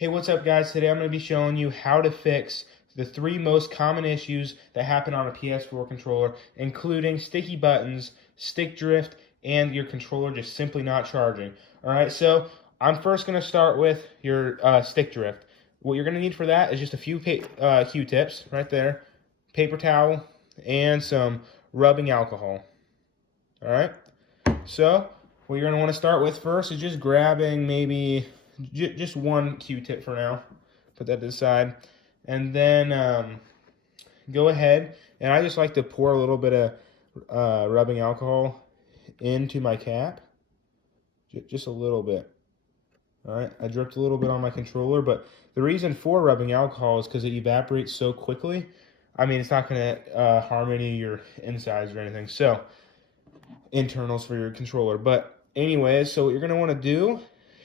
Hey, what's up guys? Today I'm going to be showing you how to fix the 3 most common issues that happen on a PS4 controller, including sticky buttons, stick drift, and your controller just simply not charging. Alright, so I'm first going to start with your stick drift. What you're going to need for that is just a few Q-tips right there, paper towel, and some rubbing alcohol. Alright, so what you're going to want to start with first is just grabbing maybe just one Q-tip for now. Put that to the side. And then go ahead, and I just like to pour a little bit of rubbing alcohol into my cap. Just a little bit. Alright, I dripped a little bit on my controller, but the reason for rubbing alcohol is because it evaporates so quickly. I mean, it's not going to harm any of your insides or anything. So, internals for your controller. But anyways, so what you're going to want to do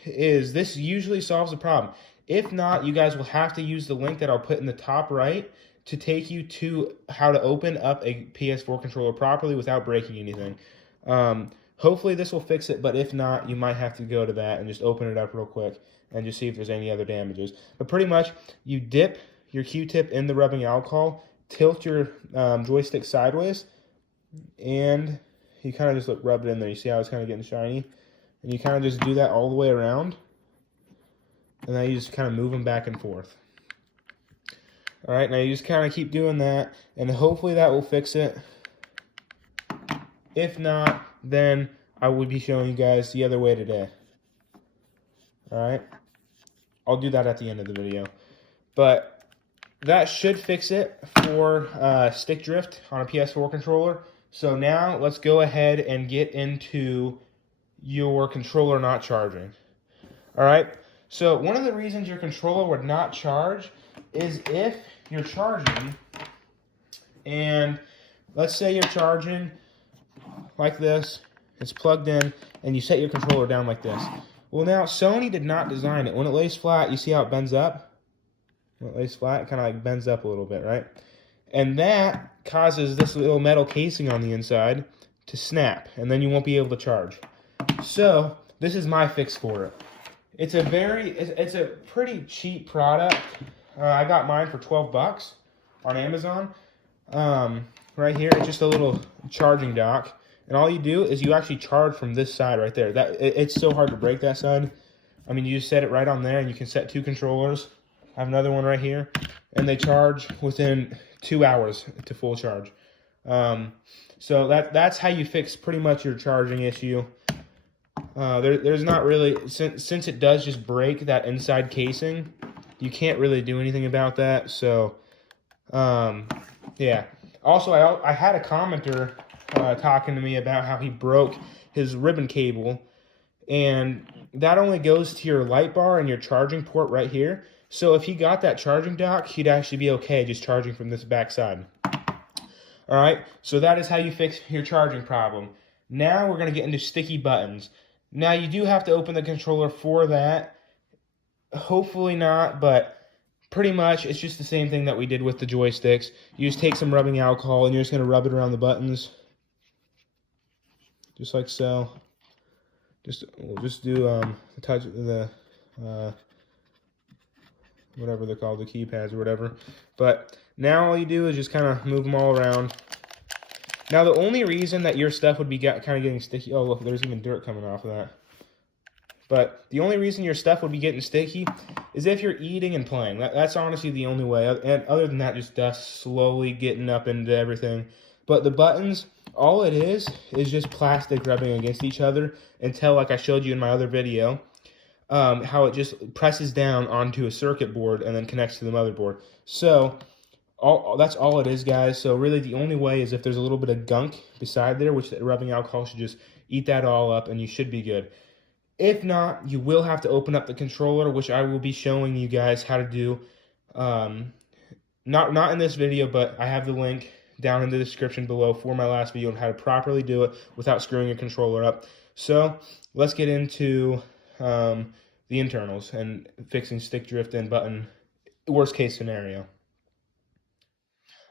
is this usually solves the problem. If not, you guys will have to use the link that I'll put in the top right to take you to how to open up a PS4 controller properly without breaking anything. Hopefully this will fix it, but if not, you might have to go to that and just open it up real quick and just see if there's any other damages. But pretty much, you dip your Q-tip in the rubbing alcohol, tilt your joystick sideways, and you kind of just rub it in there. You see how it's kind of getting shiny? And you kind of just do that all the way around. And then you just kind of move them back and forth. Alright, now you just kind of keep doing that, and hopefully that will fix it. If not, then I will be showing you guys the other way today. Alright, I'll do that at the end of the video. But that should fix it for stick drift on a PS4 controller. So now let's go ahead and get into your controller not charging. Alright, so one of the reasons your controller would not charge is if you're charging, and let's say you're charging like this, it's plugged in, and you set your controller down like this. Well, now Sony did not design it. When it lays flat, you see how it bends up? When it lays flat, it kind of like bends up a little bit, right? And that causes this little metal casing on the inside to snap, and then you won't be able to charge. So this is my fix for it. It's a pretty cheap product. I got mine for 12 bucks on Amazon. Right here, it's just a little charging dock, and all you do is you actually charge from this side right there. It's so hard to break that side. I mean, you just set it right on there, and you can set 2 controllers. I have another one right here, and they charge within 2 hours to full charge. So that's how you fix pretty much your charging issue. There's not really, since it does just break that inside casing, you can't really do anything about that. So, yeah. Also, I had a commenter talking to me about how he broke his ribbon cable, and that only goes to your light bar and your charging port right here. So if he got that charging dock, he'd actually be okay just charging from this back side. Alright, so that is how you fix your charging problem. Now we're going to get into sticky buttons. Now you do have to open the controller for that. Hopefully not, but pretty much it's just the same thing that we did with the joysticks. You just take some rubbing alcohol and you're just going to rub it around the buttons. Just like so. We'll just do the touch the whatever they're called, the keypads or whatever. But now all you do is just kind of move them all around. Now the only reason that your stuff would be kind of getting sticky, oh look, there's even dirt coming off of that. But the only reason your stuff would be getting sticky is if you're eating and playing. That's honestly the only way. And other than that, just dust slowly getting up into everything. But the buttons, all it is just plastic rubbing against each other until, like I showed you in my other video, how it just presses down onto a circuit board and then connects to the motherboard. So that's all it is, guys. So really the only way is if there's a little bit of gunk beside there, which the rubbing alcohol should just eat that all up, and you should be good. If not, you will have to open up the controller, which I will be showing you guys how to do. Not in this video, but I have the link down in the description below for my last video on how to properly do it without screwing your controller up. So let's get into the internals and fixing stick drift and button worst case scenario.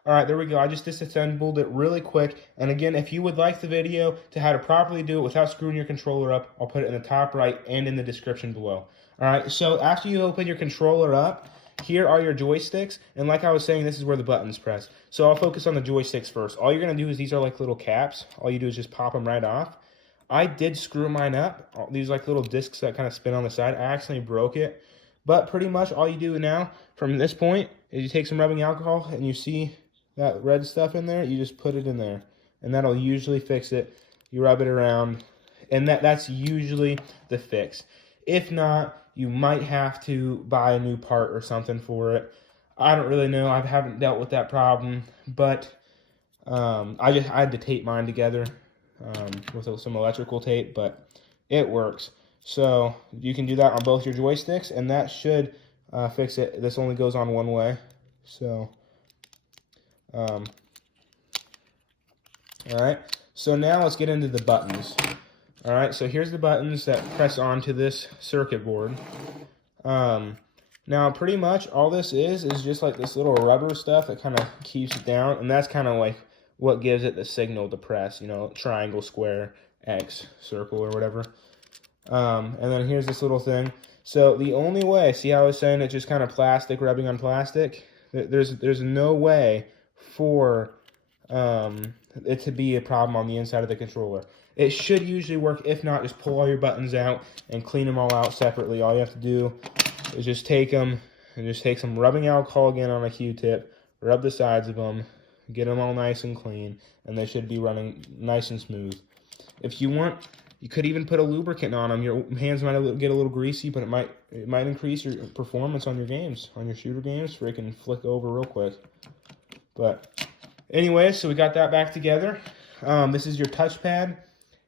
Alright, there we go. I just disassembled it really quick. And again, if you would like the video to how to properly do it without screwing your controller up, I'll put it in the top right and in the description below. All right, so after you open your controller up, here are your joysticks, and like I was saying, this is where the buttons press. So I'll focus on the joysticks first. All you're gonna do is, these are like little caps. All you do is just pop them right off. I did screw mine up. These like little discs that kind of spin on the side. I accidentally broke it. But pretty much all you do now from this point is you take some rubbing alcohol and you see that red stuff in there, you just put it in there. And that'll usually fix it. You rub it around, and that's usually the fix. If not, you might have to buy a new part or something for it. I don't really know. I haven't dealt with that problem, but I had to tape mine together with some electrical tape, but it works. So you can do that on both your joysticks, and that should fix it. This only goes on one way. So, all right. So now let's get into the buttons. All right, so here's the buttons that press onto this circuit board. Now, pretty much all this is just like this little rubber stuff that kind of keeps it down, and that's kind of like what gives it the signal to press, you know, triangle, square, X, circle, or whatever. And then here's this little thing. So the only way, see how I was saying it's just kind of plastic rubbing on plastic? There's no way for it to be a problem on the inside of the controller. It should usually work. If not, just pull all your buttons out and clean them all out separately. All you have to do is just take them and just take some rubbing alcohol again on a Q-tip, rub the sides of them, get them all nice and clean, and they should be running nice and smooth. If you want, you could even put a lubricant on them. Your hands might get a little greasy, but it might increase your performance on your games, on your shooter games, where it can flick over real quick. But anyway, so we got that back together. This is your touchpad,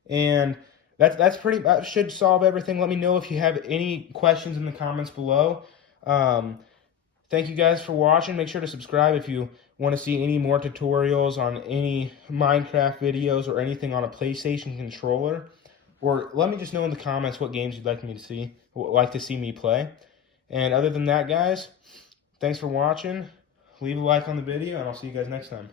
and that should solve everything. Let me know if you have any questions in the comments below. Thank you guys for watching. Make sure to subscribe if you want to see any more tutorials on any Minecraft videos or anything on a PlayStation controller. Or let me just know in the comments what games you'd like to see me play. And other than that, guys, thanks for watching. Leave a like on the video, and I'll see you guys next time.